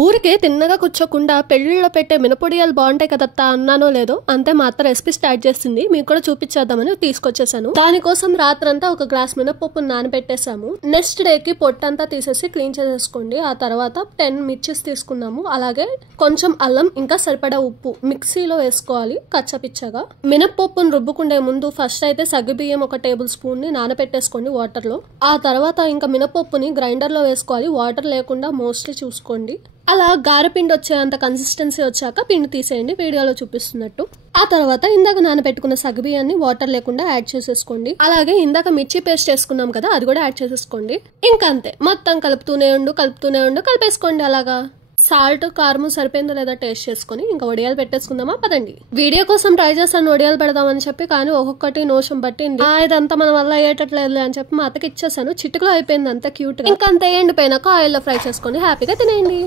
ఊరికే తిన్నగా కూర్చోకుండా పెళ్లిళ్ళలో పెట్టే మినపొడియాలు బాగుంటాయి కదత్తా అన్నానో లేదో అంతే మా అత్త రెసిపీ స్టార్ట్ చేసింది. మీకు కూడా చూపించేద్దామని తీసుకొచ్చేసాను. దానికోసం రాత్రంతా ఒక గ్లాస్ మినపప్పును నానబెట్టేసాము. నెక్స్ట్ డేకి పొట్టంతా తీసేసి క్లీన్ చేసేసుకోండి. ఆ తర్వాత 10 మిర్చిస్ తీసుకున్నాము. అలాగే కొంచెం అల్లం, ఇంకా సరిపడా ఉప్పు మిక్సీలో వేసుకోవాలి కచ్చపిచ్చగా. మినపప్పును రుబ్బుకుండే ముందు ఫస్ట్ అయితే సగ్గుబియ్యం 1 టేబుల్ స్పూన్ ని నానబెట్టేసుకోండి వాటర్ లో. ఆ తర్వాత ఇంకా మినపప్పుని గ్రైండర్ లో వేసుకోవాలి. వాటర్ లేకుండా మోస్ట్లీ చూసుకోండి. అలా గారెపిండి వచ్చేంత కన్సిస్టెన్సీ వచ్చాక పిండి తీసేయండి వీడియోలో చూపిస్తున్నట్టు. ఆ తర్వాత ఇందాక నానబెట్టుకున్న సగ్గుబియ్యాన్ని వాటర్ లేకుండా యాడ్ చేసేసుకోండి. అలాగే ఇందాక మిర్చి పేస్ట్ వేసుకున్నాం కదా, అది కూడా యాడ్ చేసేసుకోండి. ఇంకా అంతే, మొత్తం కలుపుతూనే ఉండు కలిపేసుకోండి. అలాగా సాల్ట్, కారం సరిపోయిందో లేదా టేస్ట్ చేసుకుని ఇంకా వడియాలు పెట్టేసుకుందామా పదండి. వీడియో కోసం ట్రై చేస్తాను వడియాలు పెడదామని చెప్పి, కానీ ఒక్కొక్కటి నోషం పట్టింది. ఇదంతా మన వల్ల అయ్యేటట్లేదు అని చెప్పి మా అత్తకి ఇచ్చేసాను. చిటుకులో అయిపోయింది అంతా క్యూట్ గా. ఇంకా అంతే, ఎండిపోయినాక ఆయిల్ లో ఫ్రై చేసుకొని హ్యాపీగా తినేయండి.